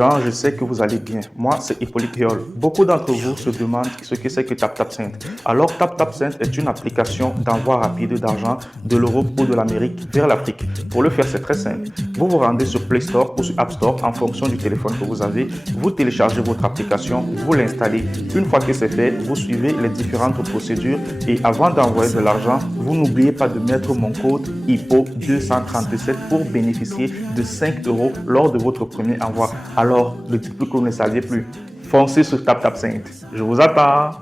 gens, je sais que vous allez bien. Moi, c'est Hippolyte Hiol. Beaucoup d'entre vous se demandent ce que c'est que TapTapSend. Alors, TapTapSend est une application d'envoi rapide d'argent de l'Europe ou de l'Amérique vers l'Afrique. Pour le faire, c'est très simple. Vous vous rendez sur Play Store ou sur App Store en fonction du téléphone que vous avez. Vous téléchargez votre application, vous l'installez. Une fois que c'est fait, vous suivez les différentes procédures et avant d'envoyer de l'argent, vous n'oubliez pas de mettre mon code HIPPO237 pour bénéficier de 5 € lors de votre premier envoi. Alors, ne dites plus que vous ne saviez plus. Foncez sur TapTapSend. Je vous attends.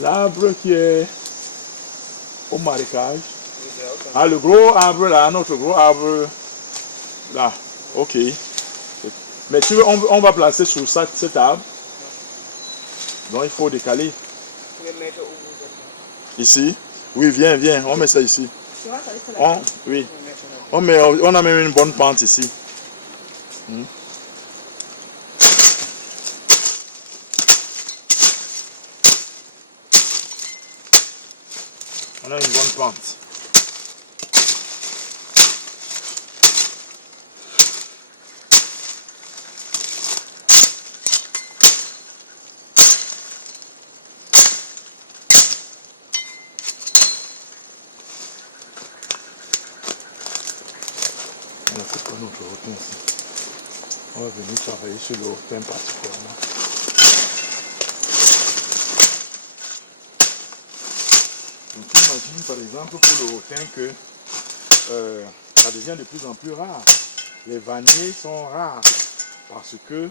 L'arbre qui est au marécage. Ah, le gros arbre là, notre gros arbre là. Ok. Mais tu veux, on va placer sur cet arbre. Donc il faut décaler. Ici. Oui, viens, viens. On met ça ici. Oui. On a même une bonne pente ici. On a une bonne pente. On ne fait pas notre rotin ici. On va venir travailler sur le rotin particulièrement. Donc imagine par exemple pour le rotin que ça devient de plus en plus rare. Les vanniers sont rares parce que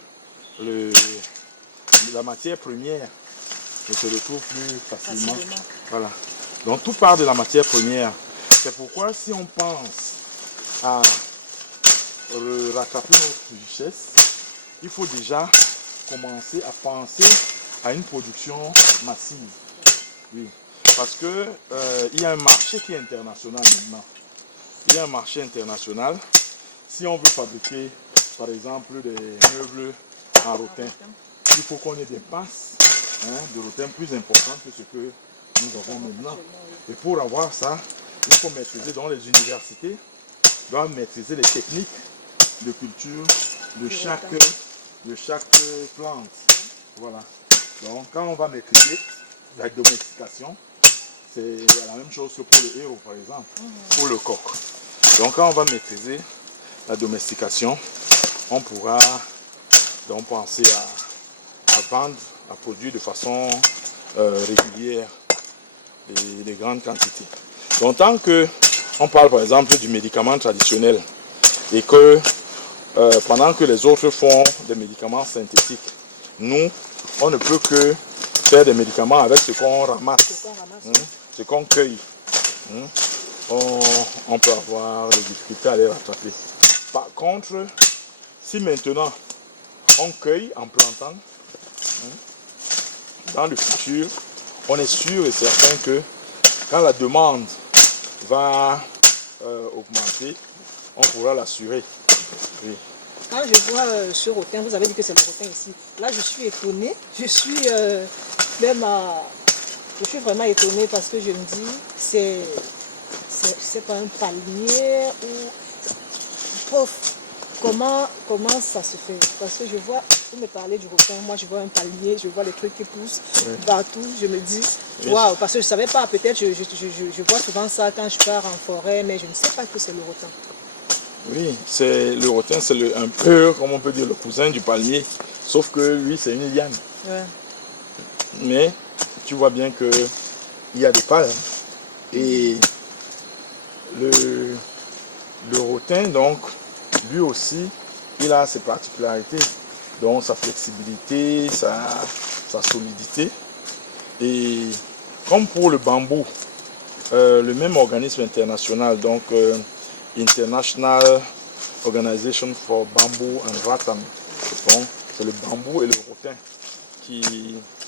la matière première ne se retrouve plus facilement. Voilà. Donc tout part de la matière première. C'est pourquoi si on pense à rattraper notre richesse, il faut déjà commencer à penser à une production massive. Oui. Parce que il y a un marché qui est international maintenant. Il y a un marché international. Si on veut fabriquer, par exemple, des meubles en rotin, il faut qu'on ait des masses de rotin plus importantes que ce que nous avons maintenant. Et pour avoir ça, il faut maîtriser dans les universités, doivent maîtriser les techniques de culture de chaque plante. Voilà. Donc quand on va maîtriser la domestication, c'est la même chose que pour le héros par exemple, pour le coq. Donc quand on va maîtriser la domestication, on pourra donc penser à vendre, à produire de façon régulière et de grandes quantités. Donc tant que on parle par exemple du médicament traditionnel et que pendant que les autres font des médicaments synthétiques, nous, on ne peut que faire des médicaments avec ce qu'on ramasse, ce qu'on cueille. On peut avoir des difficultés à les rattraper. Par contre, si maintenant on cueille en plantant, dans le futur, on est sûr et certain que quand la demande va augmenter, on pourra l'assurer. Oui. Quand je vois ce rotin, vous avez dit que c'est le rotin ici. Là, je suis étonnée. Je suis vraiment étonnée parce que je me dis, c'est pas un palmier ou... Prof, comment ça se fait? Parce que je vois, vous me parlez du rotin, moi je vois un palmier, je vois les trucs qui poussent partout. Je me dis, waouh, parce que je ne savais pas, peut-être je vois souvent ça quand je pars en forêt, mais je ne sais pas que c'est le rotin. Oui, le rotin, c'est un peu, comme on peut dire, le cousin du palmier, sauf que lui, c'est une liane. Ouais. Mais tu vois bien qu'il y a des pales. Et le rotin, donc, lui aussi, il a ses particularités. Donc, sa flexibilité, sa solidité. Et comme pour le bambou, le même organisme international, donc International Organization for Bamboo and Rattan. Bon, c'est le bambou et le rotin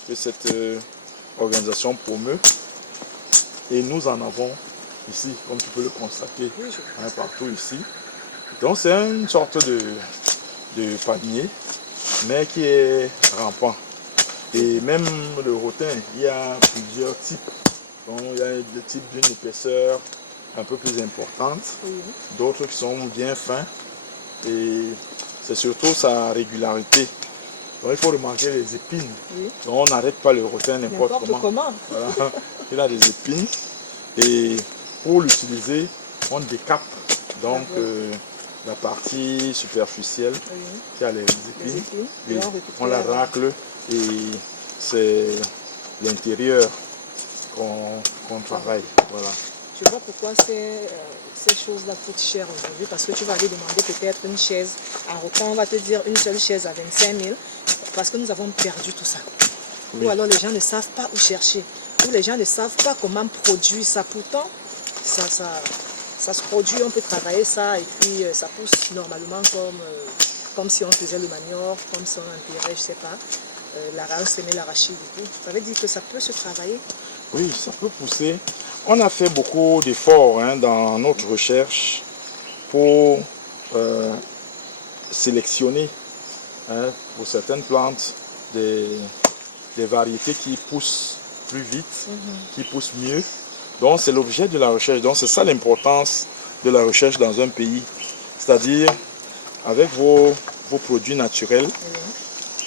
que cette organisation promeut. Et nous en avons ici, comme tu peux le constater, partout ici. Donc c'est une sorte de palmier, mais qui est rampant. Et même le rotin, il y a plusieurs types. Donc il y a des types d'une épaisseur un peu plus importante, Oui. d'autres qui sont bien fins. Et c'est surtout sa régularité. Donc il faut remarquer les épines. Oui. Donc on n'arrête pas le rotin n'importe N'importe comment. Voilà. Il a des épines. Et pour l'utiliser, on décape donc la partie superficielle Oui. qui a les Les épines. épines. Oui, Et on récupère. on la racle et c'est l'intérieur qu'on travaille. Voilà. Je vois pourquoi ces choses-là coûtent cher aujourd'hui, parce que tu vas aller demander peut-être une chaise en rotin, on va te dire une seule chaise à 25 000, parce que nous avons perdu tout ça. Oui. Ou alors les gens ne savent pas où chercher, ou les gens ne savent pas comment produire ça. Pourtant, ça se produit, on peut travailler ça, et puis ça pousse normalement comme si on faisait le manioc, comme si on enterrait, je ne sais pas, l'arachide et tout. Ça veut dire que ça peut se travailler. Oui, ça peut pousser. On a fait beaucoup d'efforts dans notre recherche pour sélectionner pour certaines plantes des variétés qui poussent plus vite, qui poussent mieux. Donc c'est l'objet de la recherche. Donc c'est ça l'importance de la recherche dans un pays. C'est-à-dire avec vos produits naturels,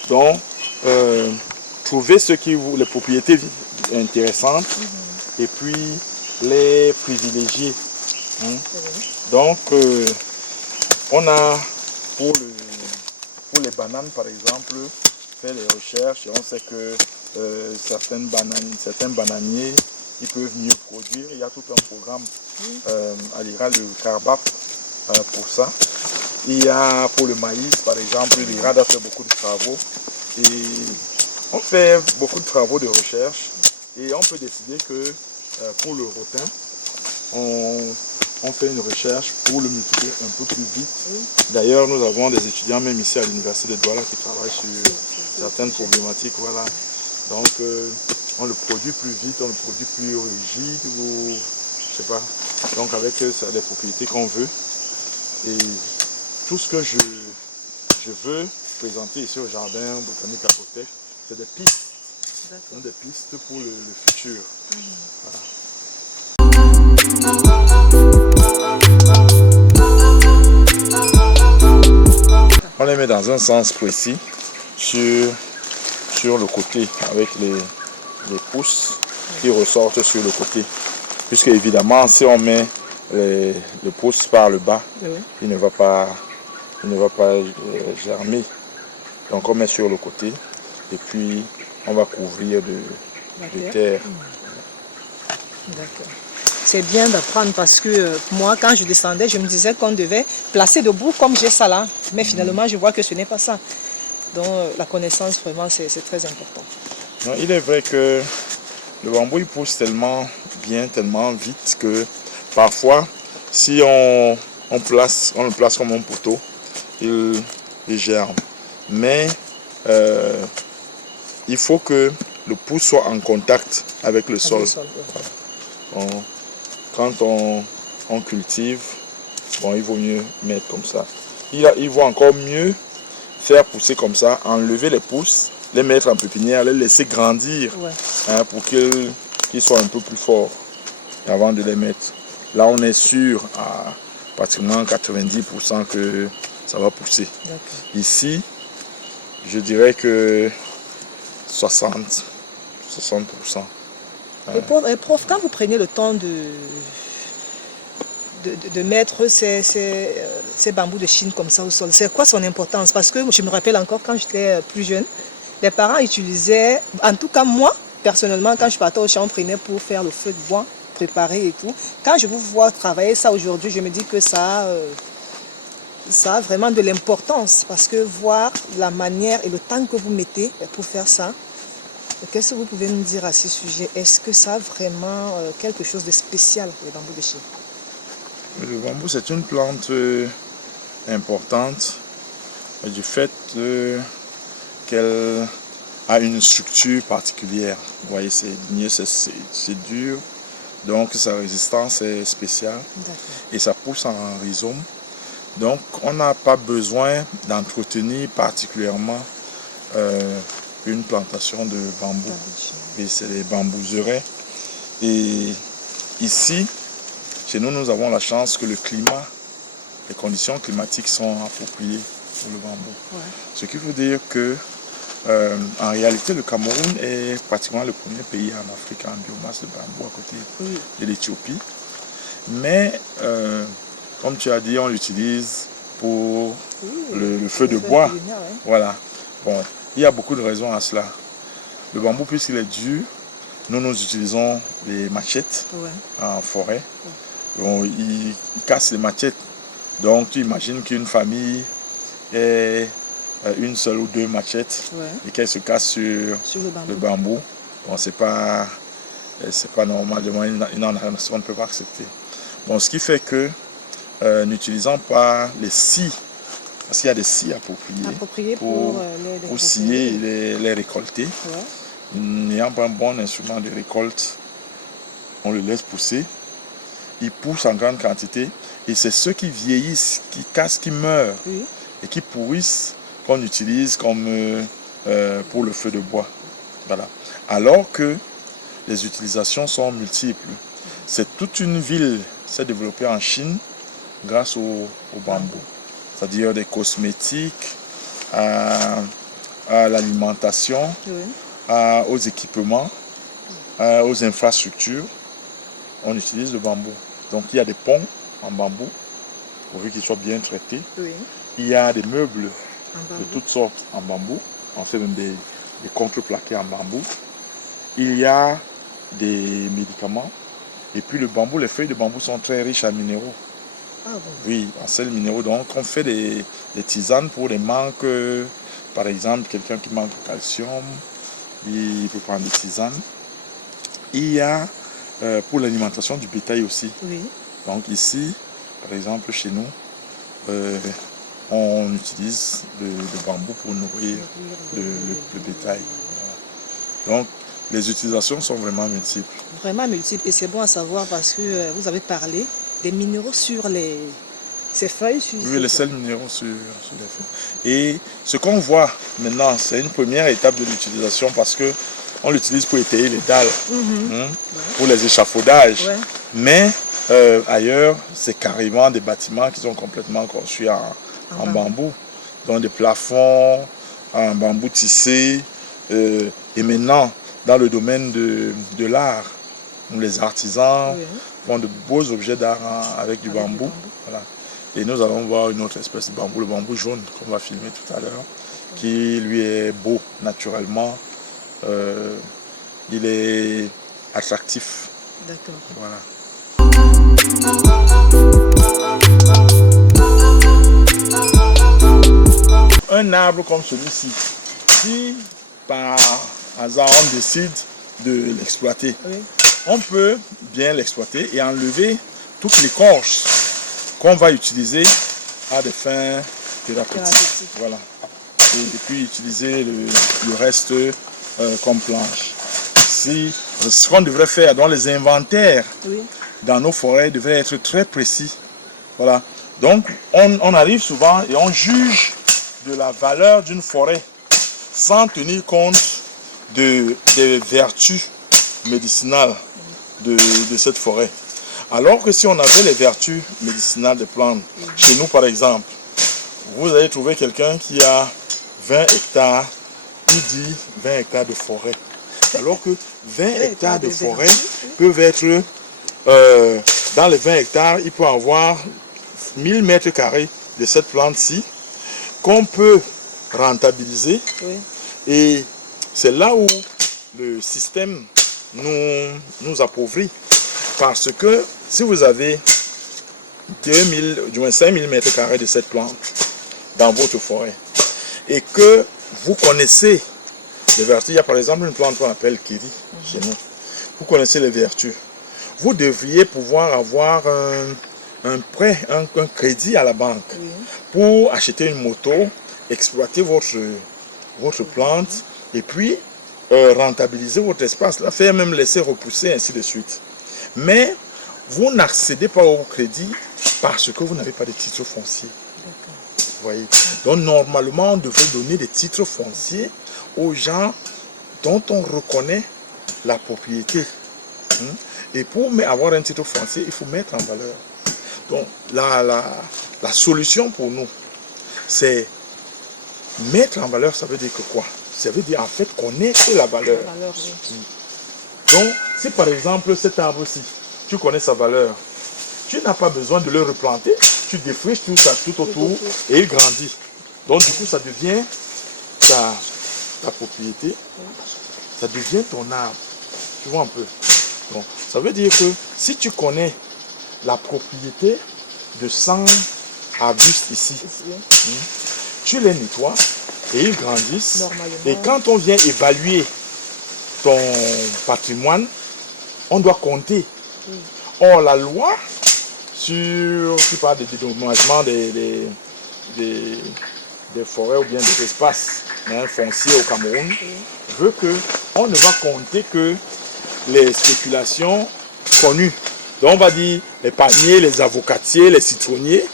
donc trouver les propriétés intéressantes et puis les privilégier. Donc on a pour les bananes par exemple fait les recherches et on sait que certains bananiers ils peuvent mieux produire. Il y a tout un programme à l'IRA, le Carbap pour ça. Il y a pour le maïs par exemple, l'IRAD a fait beaucoup de travaux et on fait beaucoup de travaux de recherche et on peut décider que pour le rotin, on fait une recherche pour le multiplier un peu plus vite. D'ailleurs, nous avons des étudiants même ici à l'université de Douala qui travaillent sur certaines problématiques. Voilà. Donc, on le produit plus vite, on le produit plus rigide ou je sais pas. Donc, avec ça a des propriétés qu'on veut. Et tout ce que je veux présenter ici au jardin botanique à Cotec, c'est des pistes. Donc, des pistes pour le futur. Voilà. On les met dans un sens précis sur le côté avec les pousses qui ressortent sur le côté. Puisque évidemment si on met les pousses par le bas, il ne va pas germer. Donc on met sur le côté et puis on va couvrir de terre. D'accord. C'est bien d'apprendre parce que moi, quand je descendais, je me disais qu'on devait placer debout comme j'ai ça là. Mais finalement, je vois que ce n'est pas ça. Donc, la connaissance, vraiment, c'est très important. Non, il est vrai que le bambou, il pousse tellement bien, tellement vite que parfois, si on le place comme un poteau, il germe. Mais il faut que le pouce soit en contact avec le sol. Quand on cultive, bon, il vaut mieux mettre comme ça. Il vaut encore mieux faire pousser comme ça, enlever les pousses, les mettre en pépinière, les laisser grandir pour qu'ils soient un peu plus forts avant de les mettre. Là, on est sûr à pratiquement 90% que ça va pousser. Ici, je dirais que 60%. Et prof, quand vous prenez le temps de mettre ces bambous de Chine comme ça au sol, c'est quoi son importance? Parce que je me rappelle encore quand j'étais plus jeune, les parents utilisaient, en tout cas moi, personnellement, quand je partais au champ, on prenait pour faire le feu de bois, préparer et tout. Quand je vous vois travailler ça aujourd'hui, je me dis que ça a vraiment de l'importance parce que voir la manière et le temps que vous mettez pour faire ça, qu'est-ce que vous pouvez nous dire à ce sujet? Est-ce que ça a vraiment quelque chose de spécial, les bambous de Chine? Le bambou, c'est une plante importante du fait qu'elle a une structure particulière. Vous voyez, c'est dur, donc sa résistance est spéciale et ça pousse en rhizome. Donc, on n'a pas besoin d'entretenir particulièrement une plantation de bambou. Et c'est les bambouseraies Et ici, chez nous, nous avons la chance que le climat, les conditions climatiques sont appropriées pour le bambou. Ouais. Ce qui veut dire que, en réalité, le Cameroun est pratiquement le premier pays en Afrique en biomasse de bambou à côté de l'Éthiopie. Mais, comme tu as dit, on l'utilise pour le feu de bois. Ouais. Voilà. Bon, il y a beaucoup de raisons à cela. Le bambou, puisqu'il est dur, nous utilisons les machettes en forêt. Bon, ils cassent les machettes. Donc, tu imagines qu'une famille ait une seule ou deux machettes et qu'elle se casse sur le bambou. Bon, c'est pas normal. On ne peut pas accepter. Bon, ce qui fait que, n'utilisant pas les scies, parce qu'il y a des scies appropriées pour scier et les récolter. Ouais. N'ayant pas un bon instrument de récolte, on le laisse pousser. Il pousse en grande quantité et c'est ceux qui vieillissent, qui cassent, qui meurent et qui pourrissent qu'on utilise comme pour le feu de bois. Voilà. Alors que les utilisations sont multiples. C'est toute une ville qui s'est développée en Chine grâce au bambou. C'est-à-dire des cosmétiques, à l'alimentation, aux équipements, aux infrastructures. On utilise le bambou. Donc il y a des ponts en bambou, pourvu qu'ils soient bien traités. Il y a des meubles de toutes sortes en bambou. On fait même des contreplaqués en bambou. Il y a des médicaments. Et puis le bambou, les feuilles de bambou sont très riches en minéraux. Ah bon. Oui, en sels minéraux. Donc on fait des tisanes pour les manques. Par exemple, quelqu'un qui manque de calcium, il peut prendre des tisanes. Il y a pour l'alimentation du bétail aussi. Donc ici, par exemple, chez nous, on utilise le bambou pour nourrir le bétail. Voilà. Donc les utilisations sont vraiment multiples. Vraiment multiples. Et c'est bon à savoir parce que vous avez parlé des minéraux sur ces feuilles. Oui, les sels minéraux sur les feuilles. Et ce qu'on voit maintenant, c'est une première étape de l'utilisation parce que on l'utilise pour étayer les dalles, pour les échafaudages. Mais ailleurs, c'est carrément des bâtiments qui sont complètement conçus en bambou. Donc des plafonds en bambou tissé. Et maintenant, dans le domaine de l'art, où les artisans font de beaux objets d'art avec du bambou. Voilà. Et nous allons voir une autre espèce de bambou, le bambou jaune, qu'on va filmer tout à l'heure, qui lui est beau naturellement. Il est attractif. D'accord. Voilà. Un arbre comme celui-ci, si par hasard on décide de l'exploiter, on peut bien l'exploiter et enlever toute l'écorce qu'on va utiliser à des fins thérapeutiques. Voilà. Et puis utiliser le reste comme planche. Ce qu'on devrait faire dans les inventaires dans nos forêts devrait être très précis. Voilà. Donc on arrive souvent et on juge de la valeur d'une forêt sans tenir compte des vertus médicinales de cette forêt. Alors que si on avait les vertus médicinales des plantes, chez nous par exemple, vous allez trouver quelqu'un qui a 20 hectares, il dit 20 hectares de forêt. Alors que 20 hectares de forêt peuvent être, dans les 20 hectares, il peut avoir 1000 mètres carrés de cette plante-ci qu'on peut rentabiliser. Et c'est là où le système nous appauvrit. Parce que si vous avez 5000 mètres carrés de cette plante dans votre forêt et que vous connaissez les vertus, il y a par exemple une plante qu'on appelle Kiri chez nous. Vous connaissez les vertus. Vous devriez pouvoir avoir un prêt, un crédit à la banque pour acheter une moto, exploiter votre plante et puis rentabiliser votre espace, la faire même laisser repousser, ainsi de suite. Mais vous n'accédez pas au crédit parce que vous n'avez pas de titre foncier. Vous voyez? Donc normalement, on devrait donner des titres fonciers aux gens dont on reconnaît la propriété. Et pour avoir un titre foncier, il faut mettre en valeur. Donc, la solution pour nous, c'est mettre en valeur, ça veut dire que quoi? Ça veut dire en fait connaître la valeur. Donc, si par exemple cet arbre-ci, tu connais sa valeur, tu n'as pas besoin de le replanter, tu défriches tout ça tout autour et il grandit. Donc du coup, ça devient ta propriété, ça devient ton arbre. Tu vois un peu. Donc, ça veut dire que si tu connais la propriété de 100 arbustes ici, tu les nettoies et ils grandissent. Et quand on vient évaluer ton patrimoine, on doit compter. Or, la loi qui parle des dédommagements des forêts ou bien des espaces fonciers au Cameroun veut qu'on ne va compter que les spéculations connues. Donc, on va dire les palmiers, les avocatiers, les citronniers,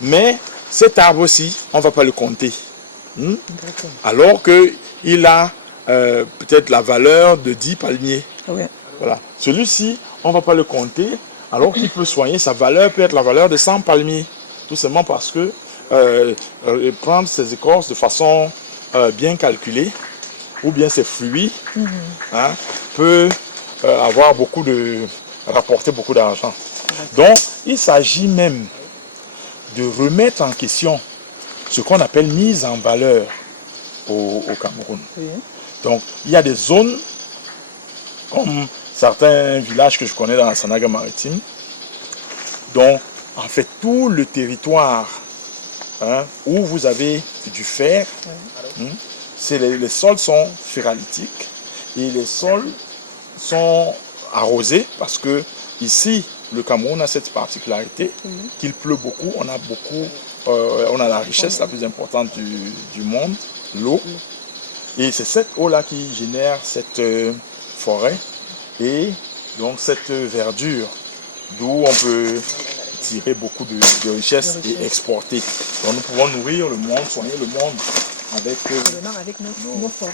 mais cet arbre-ci, on ne va pas le compter. Alors qu'il a peut-être la valeur de 10 palmiers. Voilà. Celui-ci, on ne va pas le compter, alors qu'il peut soigner, sa valeur peut être la valeur de 100 palmiers. Tout simplement parce que prendre ses écorces de façon bien calculée, ou bien ses fruits, peut rapporter beaucoup d'argent. Donc, il s'agit même de remettre en question ce qu'on appelle mise en valeur au Cameroun. Donc, il y a des zones comme certains villages que je connais dans la Sanaga maritime, dont en fait tout le territoire où vous avez du fer, les sols sont ferralitiques et les sols sont arrosés parce que ici, le Cameroun a cette particularité qu'il pleut beaucoup, on a la richesse la plus importante du monde, l'eau, et c'est cette eau-là qui génère cette forêt et donc cette verdure d'où on peut tirer beaucoup de richesses et exporter. Donc nous pouvons nourrir le monde, soigner le monde avec nos forêts.